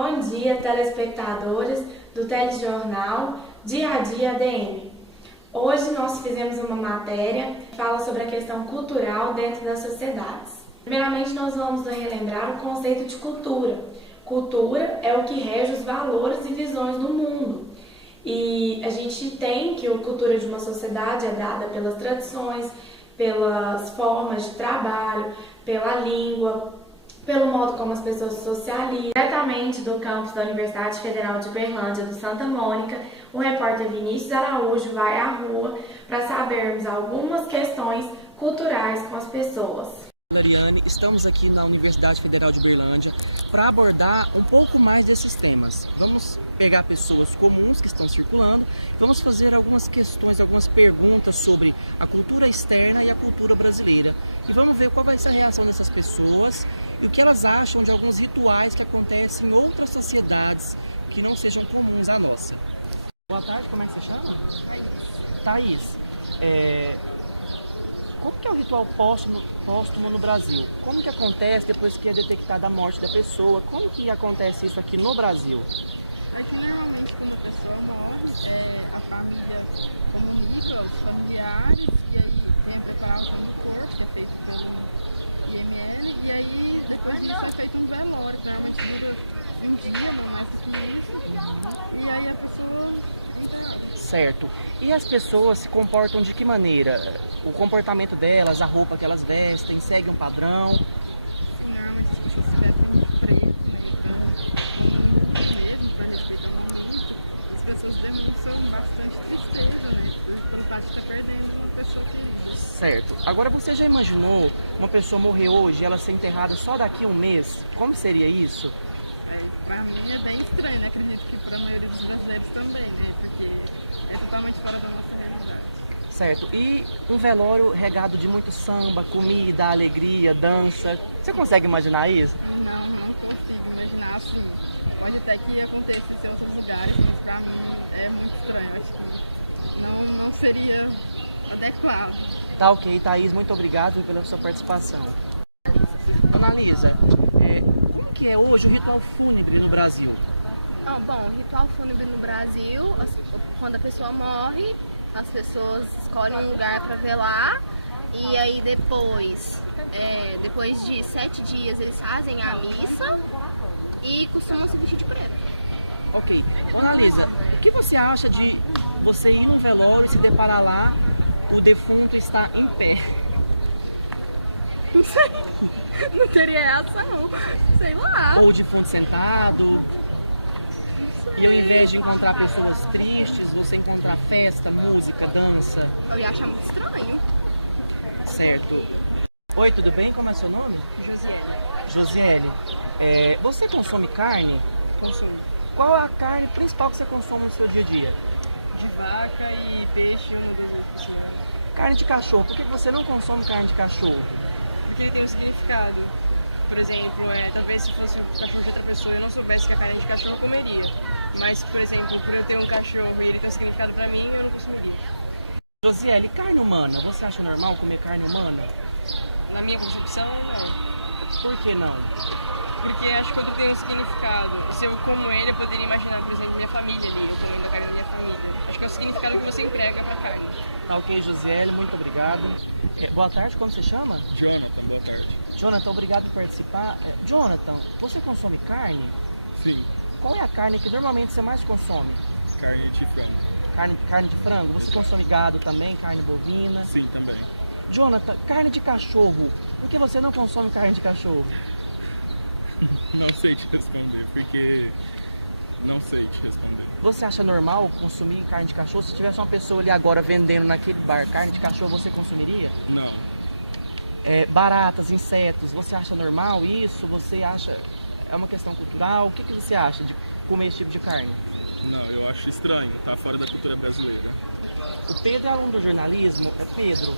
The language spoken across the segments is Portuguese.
Bom dia, telespectadores do telejornal Dia a Dia ADM. Hoje nós fizemos uma matéria que fala sobre a questão cultural dentro das sociedades. Primeiramente, nós vamos relembrar o conceito de cultura. Cultura é o que rege os valores e visões do mundo. E a gente tem que a cultura de uma sociedade é dada pelas tradições, pelas formas de trabalho, pela língua, pelo modo como as pessoas se socializam. Diretamente do campus da Universidade Federal de Uberlândia, do Santa Mônica, o repórter Vinícius Araújo vai à rua para sabermos algumas questões culturais com as pessoas. Lariane, estamos aqui na Universidade Federal de Uberlândia para abordar um pouco mais desses temas. Vamos pegar pessoas comuns que estão circulando, vamos fazer algumas questões, algumas perguntas sobre a cultura externa e a cultura brasileira. E vamos ver qual vai ser a reação dessas pessoas e o que elas acham de alguns rituais que acontecem em outras sociedades que não sejam comuns à nossa. Boa tarde, como é que você chama? Thaís. Como que é o ritual póstumo no Brasil? Como que acontece depois que é detectada a morte da pessoa? Como que acontece isso aqui no Brasil? Aqui normalmente quando a pessoa morre, a família comunica aos familiares e aí tem a preparação do corpo, que é feito pelo IML, e aí depois disso é feito um velório, que normalmente dura um dia, não mais do que isso, e aí a pessoa é enterrada. Certo. E as pessoas se comportam de que maneira? O comportamento delas, a roupa que elas vestem, segue um padrão? Sim, normalmente as pessoas se vestem de preto, né, como um luto mesmo, para respeitar o momento. As pessoas demonstram bastante tristeza, né, pelo fato de estar perdendo uma pessoa querida. Certo. Agora, você já imaginou uma pessoa morrer hoje e ela ser enterrada só daqui a um mês? Como seria isso? Pra mim é bem estranho, né? Acredito que para a maioria dos brasileiros também, né? Porque é totalmente fora da nossa realidade. Certo. E um velório regado de muito samba, comida, alegria, dança. Você consegue imaginar isso? Não consigo imaginar assim. Pode até que aconteça em outros lugares, mas pra mim é muito estranho. Acho que não seria adequado. Tá ok, Thaís, muito obrigado pela sua participação. Analisa, como que é hoje o ritual fúnebre no Brasil? Bom, o ritual fúnebre no Brasil, quando a pessoa morre, as pessoas escolhem um lugar para velar e aí depois de 7 dias eles fazem a missa e costumam se vestir de preto. Ok, Analisa, o que você acha de você ir num velório e se deparar lá, o defunto está em pé? Não sei, não teria essa não, sei lá. Ou o defunto sentado? E ao invés de encontrar pessoas tristes, você encontrar festa, música, dança? Eu ia achar muito estranho. Certo. Oi, tudo bem? Como é seu nome? Josiele. Josiele, você consome carne? Consumo Qual a carne principal que você consome no seu dia a dia? de vaca e peixe uma das vezes por semana. Carne de cachorro. Por que você não consome carne de cachorro? Porque ele tem um significado. Por exemplo, talvez se fosse o cachorro de outra pessoa e eu não soubesse que a carne de cachorro eu comeria. Mas, por exemplo, por eu ter um cachorro e ele ter um significado pra mim, eu não consumiria. Josiele, carne humana, você acha normal comer carne humana? Na minha concepção, não. Por que não? Porque acho que outro tem um significado. Se eu como ele, eu poderia imaginar, por exemplo, minha família ali, eu comendo a carne da minha família. Acho que é o significado que você entrega pra carne. Tá ok, Josiele, muito obrigado. Boa tarde, como você chama? Jonathan, boa tarde. Jonathan, obrigado por participar. Jonathan, você consome carne? Sim, Qual é a carne que normalmente você mais consome? carne de frango. Carne de frango? Você Exato. consome gado também, carne bovina? Sim, também. Jonathan, carne de cachorro. Por que você não consome carne de cachorro? Não sei te responder, porque não sei te responder. Você acha normal consumir carne de cachorro? Se tivesse uma pessoa ali agora vendendo naquele bar carne de cachorro, você consumiria? Não, Baratas, insetos, você acha normal isso? Você acha... É uma questão cultural? O que você acha de comer esse tipo de carne? não, eu acho estranho, tá fora da cultura brasileira. O Pedro é aluno do jornalismo. Pedro,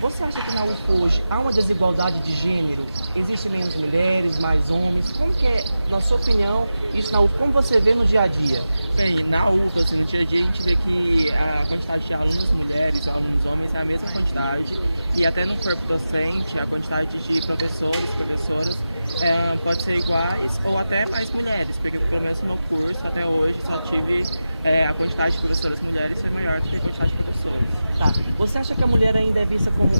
você acha que na UF hoje há uma desigualdade de gênero? Existem menos mulheres, mais homens? Como que é, na sua opinião, isso na UF? Como você vê no dia a dia? Bem, na UFA, assim, no dia a dia a gente vê que a quantidade de alunos mulheres e alunos homens é a mesma quantidade e até no corpo docente a quantidade de professores, professoras pode ser iguais ou até mais mulheres, porque pelo menos no meu curso até hoje só tive a quantidade de professoras mulheres foi maior do que a quantidade de professores. Tá. Você acha que a mulher ainda é vista como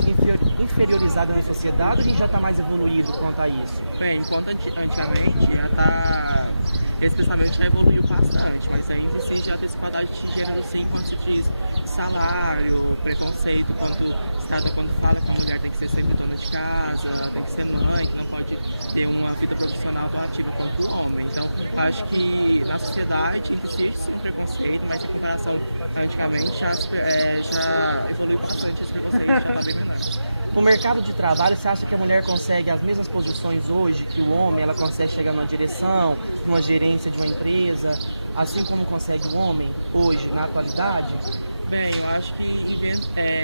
inferiorizada na sociedade ou a gente já está mais evoluído quanto a isso? Bem, enquanto antigamente esse pensamento já evoluiu bastante, mas ainda existe a desigualdade de gênero sim, quando se diz salário, preconceito, quando fala que a mulher tem que ser sempre dona de casa, tem que ser mãe, que não pode ter uma vida profissional tão ativa quanto o homem. Então, acho que na sociedade existe sim um preconceito, mas a comparação antigamente já evoluiu bastante esse preconceito, já está bem menor. No mercado de trabalho, você acha que a mulher consegue as mesmas posições hoje que o homem? Ela consegue chegar numa direção, numa gerência de uma empresa, assim como consegue o homem hoje, na atualidade? Bem, eu acho que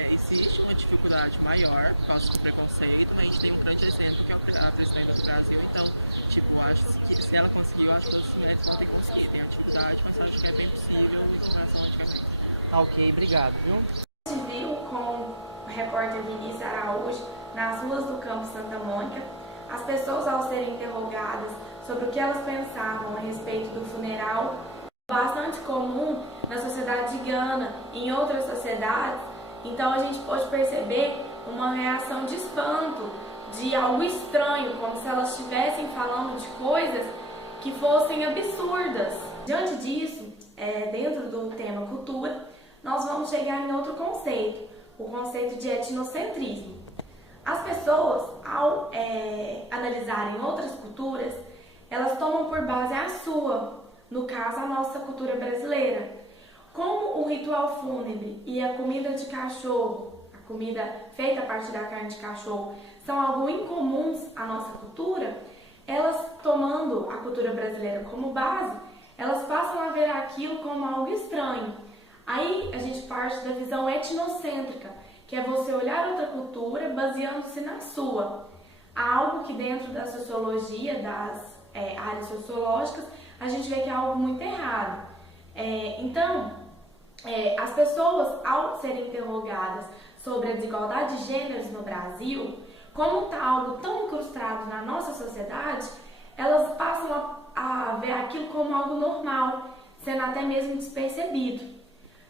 existe uma dificuldade maior por causa do preconceito, mas a gente tem um grande exemplo que é a presidenta do Brasil, então, eu acho que se ela conseguiu, eu acho que todas as mulheres podem conseguir. Tem uma dificuldade, mas eu acho que é bem possível em comparação antigamente. Ok, obrigado, viu? A gente viu com o repórter Vinícius Araújo, nas ruas do Campo Santa Mônica, as pessoas ao serem interrogadas sobre o que elas pensavam a respeito do funeral, bastante comum na sociedade de Gana e em outras sociedades. Então a gente pode perceber uma reação de espanto, de algo estranho, como se elas estivessem falando de coisas que fossem absurdas. Diante disso, dentro do tema cultura, nós vamos chegar em outro conceito, o conceito de etnocentrismo. As pessoas, ao analisarem outras culturas, elas tomam por base a sua, no caso a nossa cultura brasileira. Como o ritual fúnebre e a comida de cachorro, a comida feita a partir da carne de cachorro, são algo incomuns à nossa cultura, elas tomando a cultura brasileira como base, elas passam a ver aquilo como algo estranho. Aí a gente parte da visão etnocêntrica, que é você olhar outra cultura baseando-se na sua. Há algo que dentro da sociologia, das áreas sociológicas, a gente vê que é algo muito errado. As pessoas, ao serem interrogadas sobre a desigualdade de gêneros no Brasil, como está algo tão incrustado na nossa sociedade, elas passam a ver aquilo como algo normal, sendo até mesmo despercebido.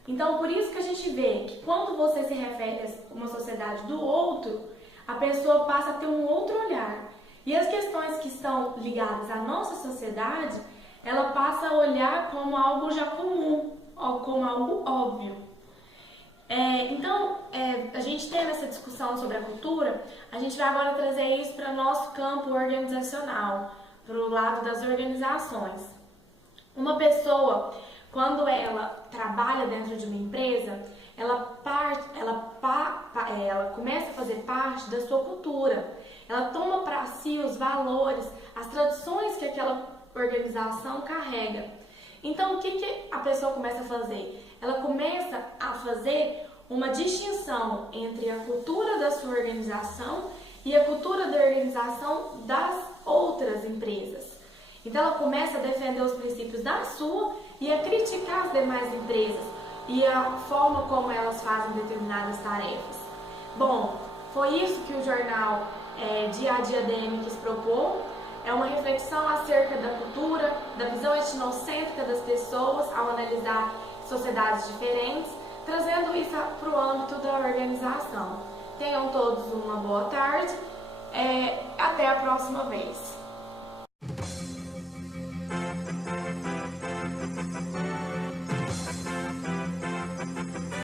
Então, por isso que a gente vê que quando você se refere a uma sociedade do outro, a pessoa passa a ter um outro olhar. E as questões que estão ligadas à nossa sociedade, ela passa a olhar como algo já comum, como algo óbvio. A gente tendo essa discussão sobre a cultura, a gente vai agora trazer isso para o nosso campo organizacional, para o lado das organizações. Uma pessoa, quando ela trabalha dentro de uma empresa, ela começa a fazer parte da sua cultura. Ela toma para si os valores, as tradições que aquela organização carrega. Então, o que a pessoa começa a fazer? Ela começa a fazer uma distinção entre a cultura da sua organização e a cultura da organização das outras empresas. Então, ela começa a defender os princípios da sua e a criticar as demais empresas e a forma como elas fazem determinadas tarefas. Bom, foi isso que o jornal Dia a Dia ADM quis propor. É uma reflexão acerca da cultura, da visão etnocêntrica das pessoas ao analisar sociedades diferentes, trazendo isso para o âmbito da organização. Tenham todos uma boa tarde, até a próxima vez.